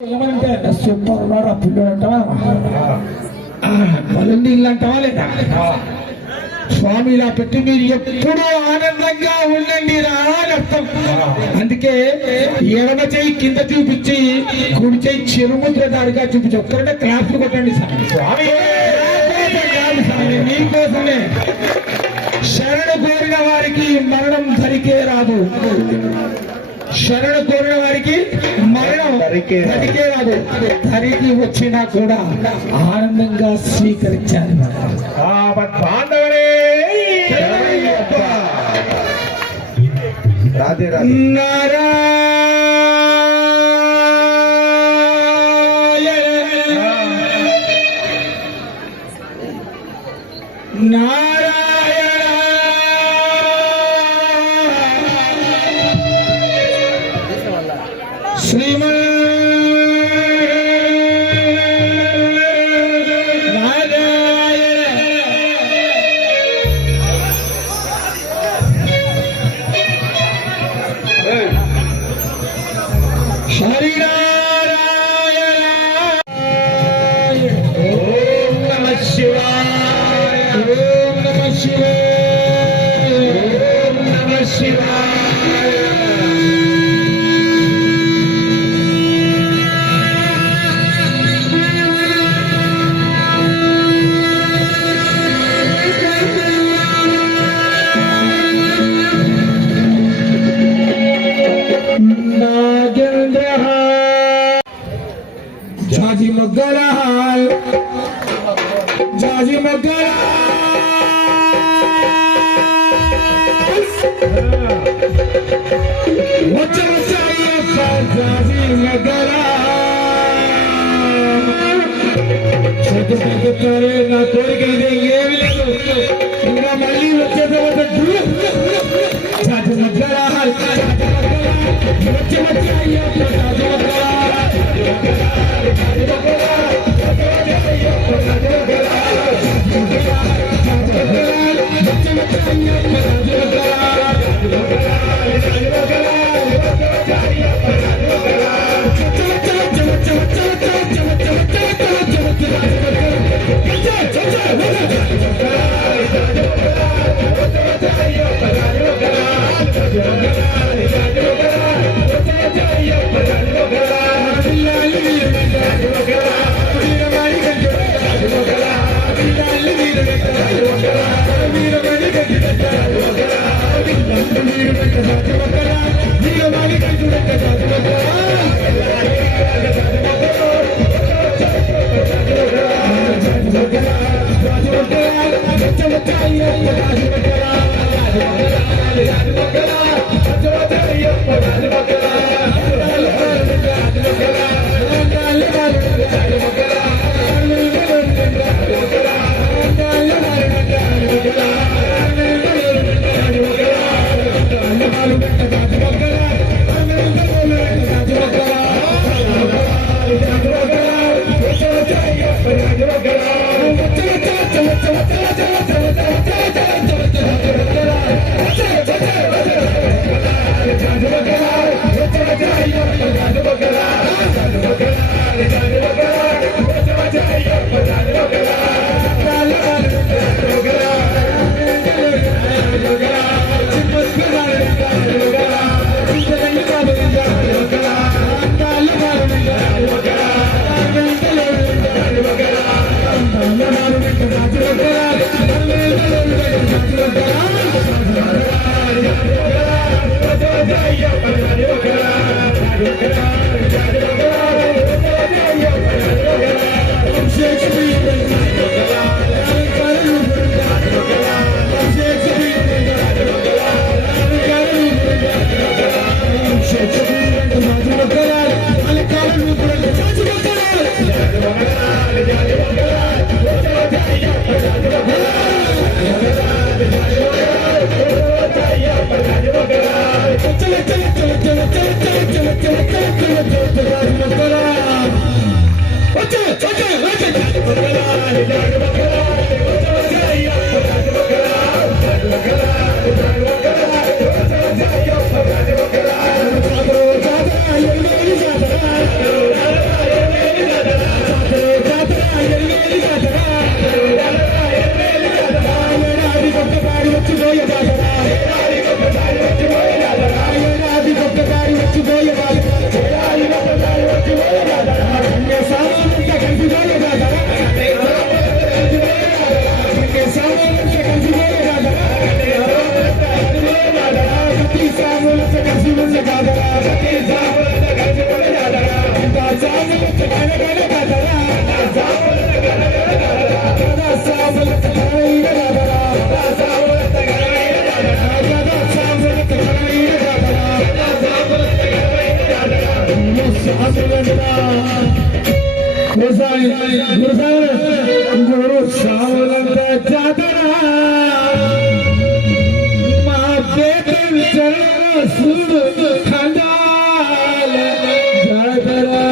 ఏమంటే సూపర్ ఉన్నాడు పిల్లడు అంటావా పలుండి ఇల్లు అంటావా లేదా స్వామి ఇలా పెట్టి మీరు ఎప్పుడూ ఆనందంగా ఉండండి రా అని అర్థం. అందుకే ఎడమ చెయ్యి కింద చూపించి కుడి చెయ్యి చిరుముద్ర దారిగా చూపించి ఒక్కరంటే క్లాప్స్ కొట్టండి స్వామి. మీకోసమే శరణు కోరిన వారికి మరణం ధరికే రాదు. శరణు కోరిన వారికి మరణం ధరికే రాదు. ధరికి వచ్చినా కూడా ఆనందంగా స్వీకరించాలి. శ్రీమన్ जाजी मगला हाल जाजी मगला बच्चा बच्चा ये जाजी मगला छोटे छोटे करे ना कोई कह देंगे पूरा मल्ली बच्चे से जाजी मगला हाल बच्चे बच्चा ये जाजी मगला గురు సావులంత జాతరా మా పేరు చరణ సూడు ఖండాల జాతరా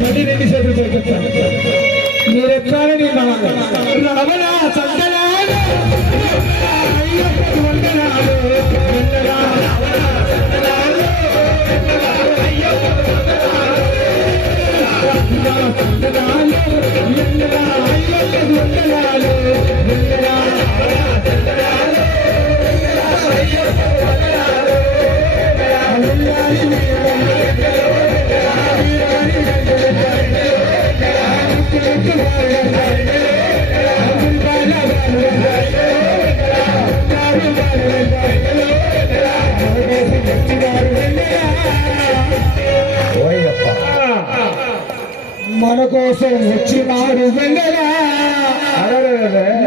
మళ్ళీ 2 సేపలు చెప్తాను మీరు ఎట్లాలని రావణ సంగనాలు అయ్యప్ప వందనాలు మన కోసం వచ్చినాడు వెళ్ళరా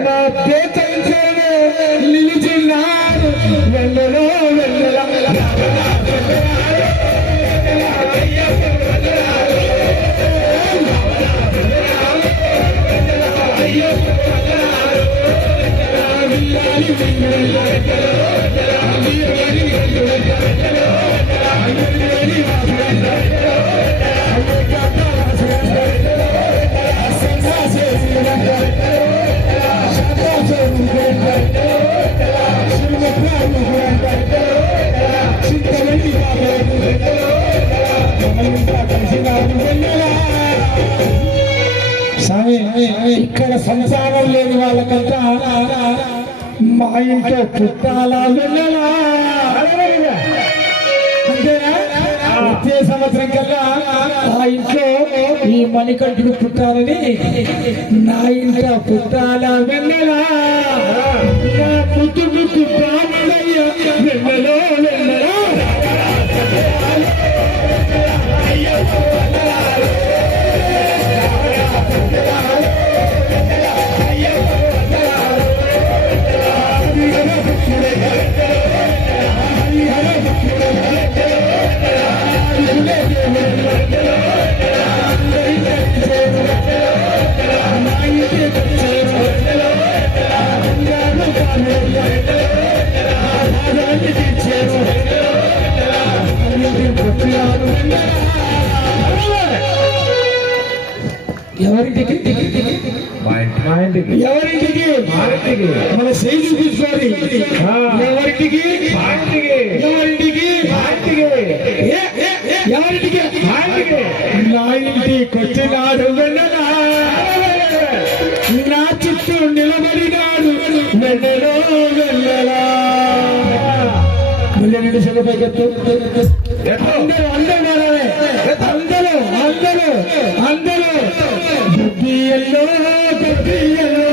నా పేతలు నిలిచినాడు వెళ్ళలో వెళ్ళరా ఇక్కడ సంసారం లేని వాళ్ళకంతా మా ఇంట్లో పుట్టాలా వెళ్ళలా అంతేనా వచ్చే సంవత్సరం కల్లా ఆ ఇంట్లో ఈ మణికంఠుడు పుట్టాలని నా ఇంట్లో పుట్టాలా వెళ్ళలా ముద్దు ముద్దు బామయ్య వెళ్ళలో వెళ్ళలా ఎవరింటికి ఎవరింటికి మన శైలి చూసుకోవాలి ఎవరింటికి ఎవరింటికి ఎవరింటికి నా ఇంటికి వచ్చినాడు వెళ్ళనా నా చుట్టూ నిలబడినాడు వెళ్ళలో వెళ్ళలా మళ్ళీ 2 సెకండ్ల పైకి అందరూ అందరూ అందరూ అందరూ బుద్ధియల్లో బుద్ధియల్లో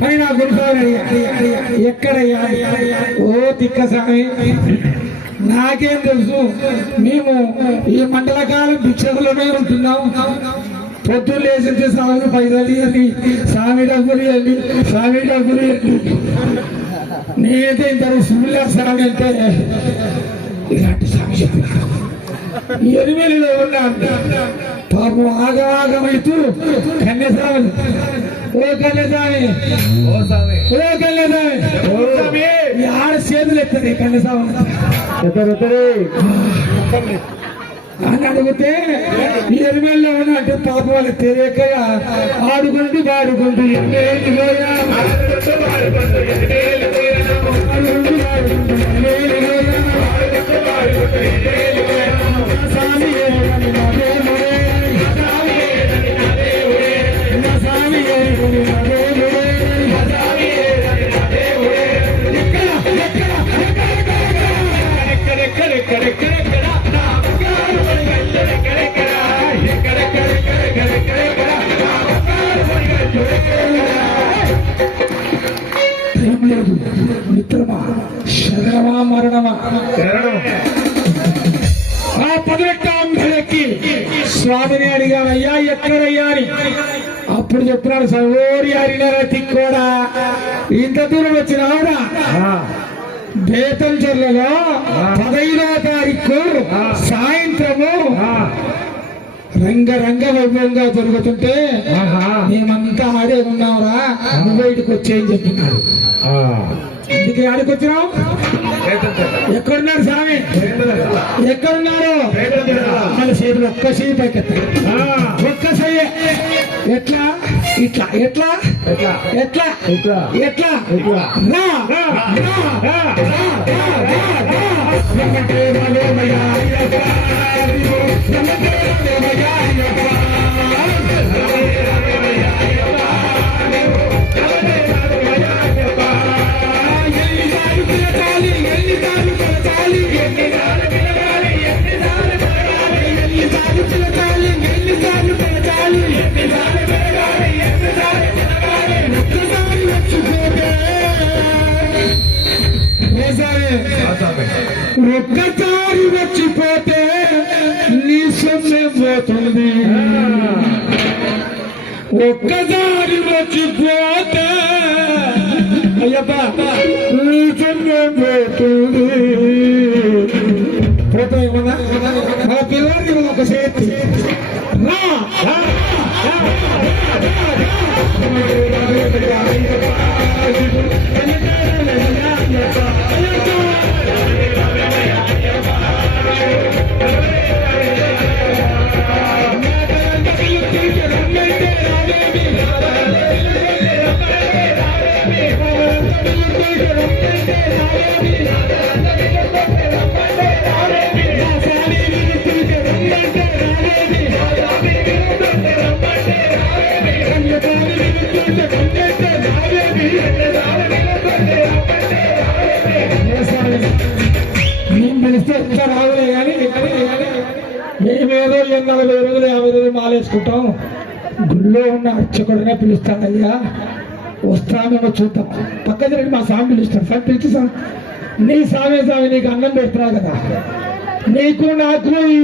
పైన ఎక్కడయ్యా ఓ తిక్క స్వామి నాకేం తెలుసు మేము ఈ మండలకాలం భిక్షకులమే ఉంటున్నాం పొద్దున్న లేచింటే స్వామి పైసలు ఇవ్వండి స్వామి డబ్బులు ఇవ్వండి స్వామి డబ్బులు ఇవ్వండి నేనైతే ఇంతకు సుమిల్లా స్వామి అంటే ఇలాంటి స్వామి చెప్పిన ఎనిమిదిలో ఉన్నాను పాపం ఆగమైతూ కన్యస్వామి ఓ కన్యస్వామి ఓ కన్యస్వామి ఆడ చేతులు ఎత్తది కన్యస్వామి అని అడిగితే ఎరుమెల్లో ఉన్న అంటే పాప వాళ్ళకి తెలియక ఆడుకుంటూ పాడుకుంటూ ఎన్నేళ్ళు పోయినా మిత్రమా శరణమా మరణమా ఆ 18వ మెడకి స్వామిని అడిగామయ్యా ఎక్కడయ్యా అని. అప్పుడు చెప్తున్నాడు సవోరి అడిగినారా తిక్కోడా ఇంత దూరం వచ్చినావురా బేతంచెర్లలో 15వ తారీఖు సాయంత్రము రంగ వైభవంగా జరుగుతుంటే మేమంతా ఆడే ఉన్నావురా నువ్వు బయటకు వచ్చేయని చెప్పినాడు. ఇందుకే ఆడికి వచ్చినావు? ఎక్కడున్నారు స్వామి? ఎక్కడున్నారు? మన చేతులు ఒక్క చేయి పైకెత్తారు, ఒక్క చెయ్యి. ఎట్లా ఇట్లా ఎట్లా ఎట్లా ఎట్లా ఎట్లా ఒక్కసారి వచ్చిపోతే నీ సొమ్మెం పోతుంది, ఒక్కసారి వచ్చిపోతే అయ్యప్ప నీ సొమ్మెం పోతుంది. పోతాయి మన పిల్లలకి ఒక చేతి రావులే కానీ మేమేదో 40 రోజులు 50 రోజులు మాలేసుకుంటాం. గుళ్ళో ఉన్న అర్చకుడినే పిలుస్తానయ్యా, వస్తామేమో చూద్దాం. పక్క తిరిగి మా స్వామి పిలుస్తాడు. సార్ పిలిచి సార్ నీ స్వామి నీకు అన్నం పెడుతున్నావు కదా, నీకు నాకు ఈ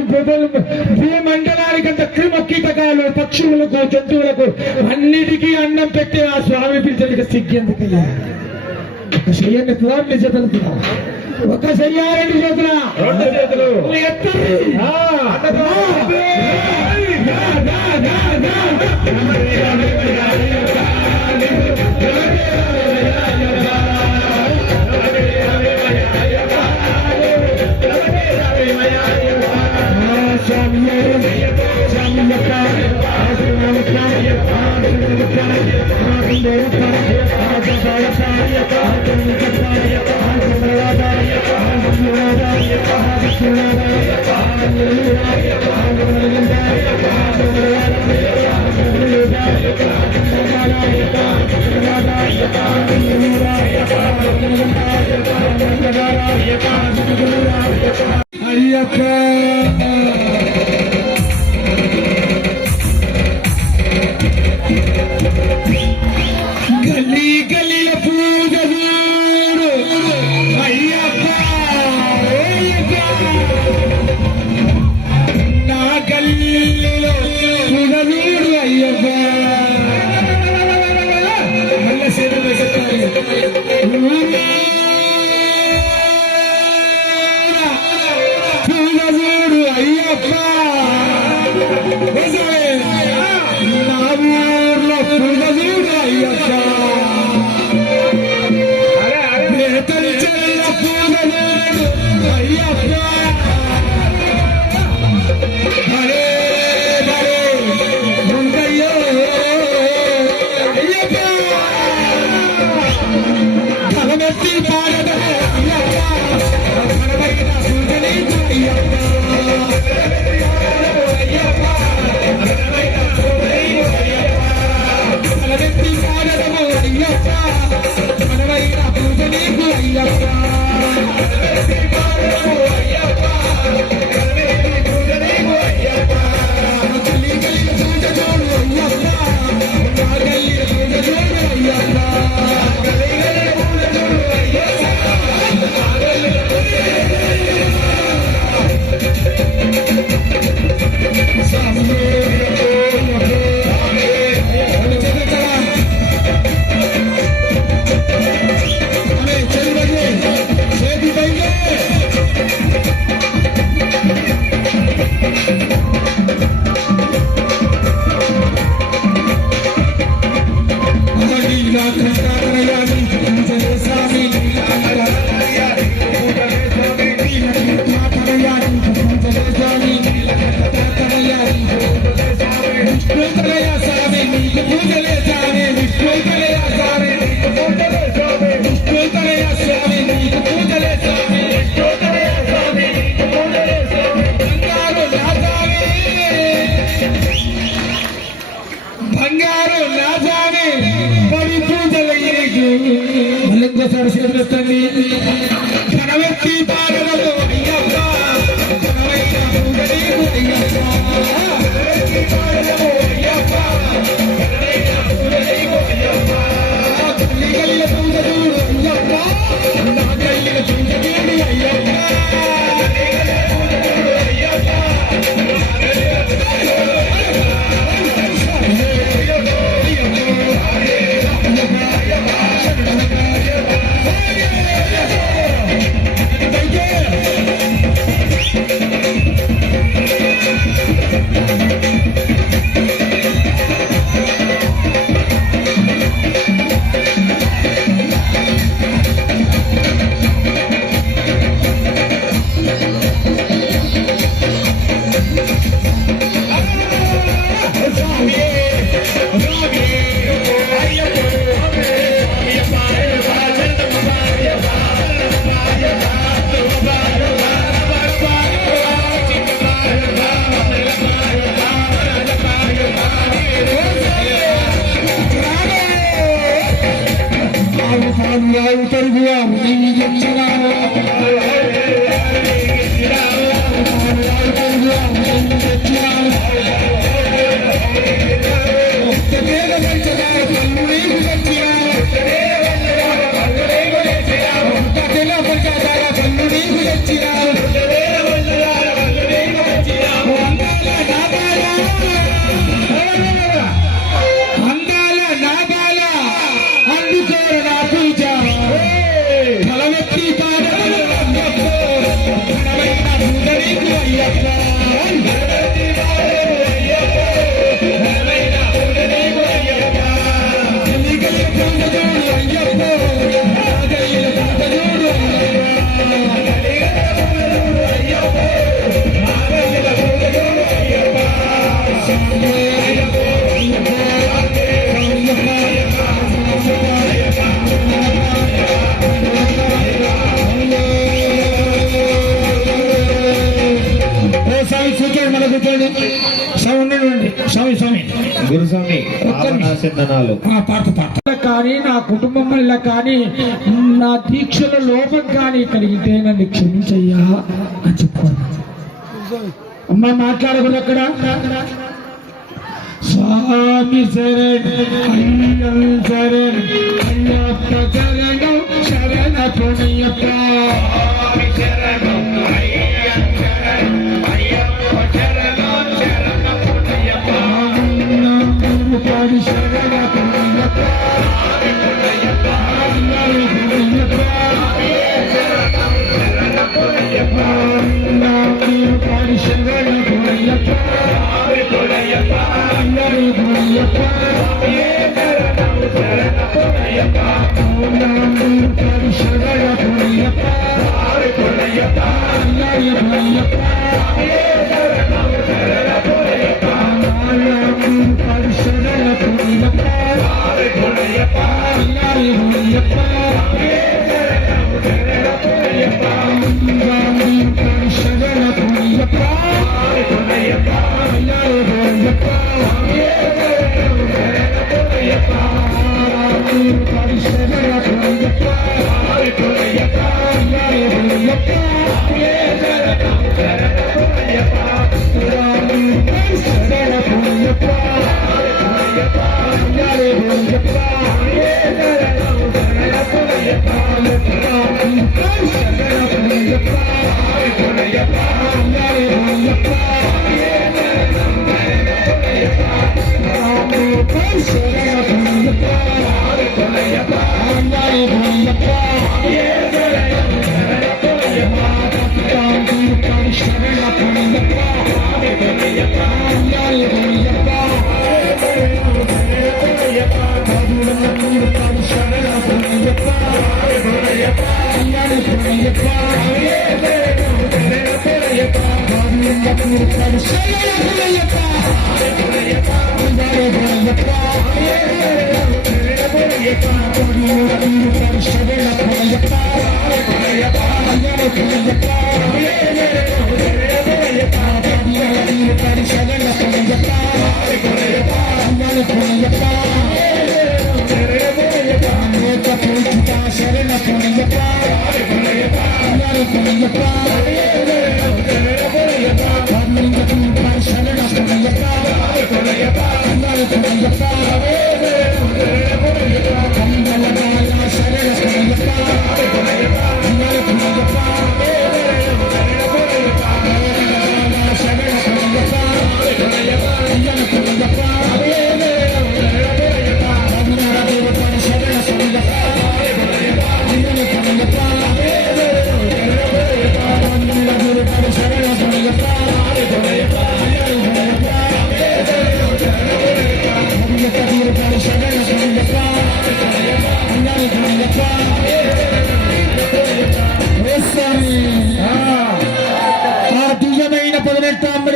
భూమండలానికంత క్రిమ కీటకాలు పక్షులకు జంతువులకు అన్నిటికీ అన్నం పెట్టి ఆ స్వామి పిలిచేందుకు సిగ్గెందుకయ్యా? ఒక చెయ్యండి నీ చేతులు, ఒక చెయ్యాలండి చేతులు అయ్యప్ప గల్లీ గల్లీల పూజ అయ్యప్ప నా గల్లీలో పూజ అయ్యప్ప మళ్ళీ సేవలు పూజ మనమెత్తి పాడదము అయ్యప్ప మనమైన పూజని అయ్యప్ప మనమెత్తి పాడదము అయ్యప్ప మనమైన పూజని అయ్యప్ప సరస్వతి ధనవెత్తి పాడదము అయ్యప్ప ధనమైన పూజని అయ్యప్ప అయ్యప్ప తల్లి గల్లిల పూజ చూడు అయ్యప్ప నా గల్లిల పూజ చూడు అయ్యప్ప గురుస్వామి కానీ నా కుటుంబం వల్ల కానీ నా దీక్షల లోపం కానీ కలిగితే నన్ను క్షమించయ్యా అని చెప్పుకోండి. అమ్మ మాట్లాడకూడదు అక్కడ. స్వామి శరణ్ అయ్యం శరణ్ అయ్యప్ప శరణం శరణ పుణ్యప్ప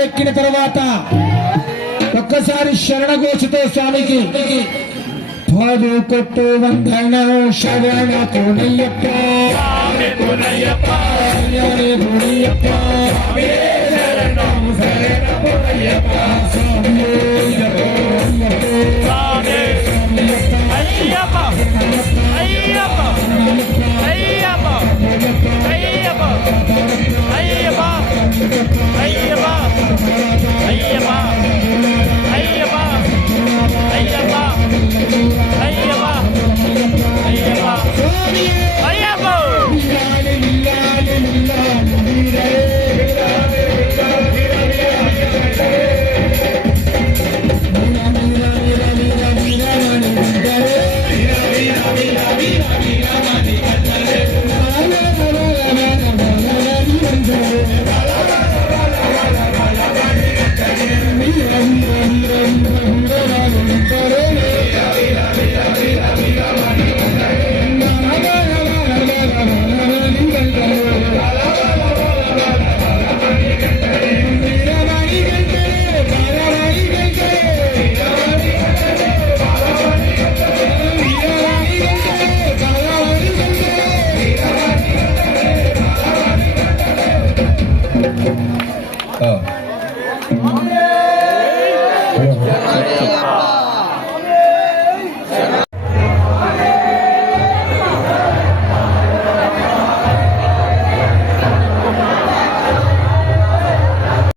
ఎక్కిన తర్వాత ఒక్కసారి శరణఘోషతో స్వామికి పాదు కొట్టు వందన శరణ పుణయ్యప్ప పుణయ్యప్ప అయ్యప్ప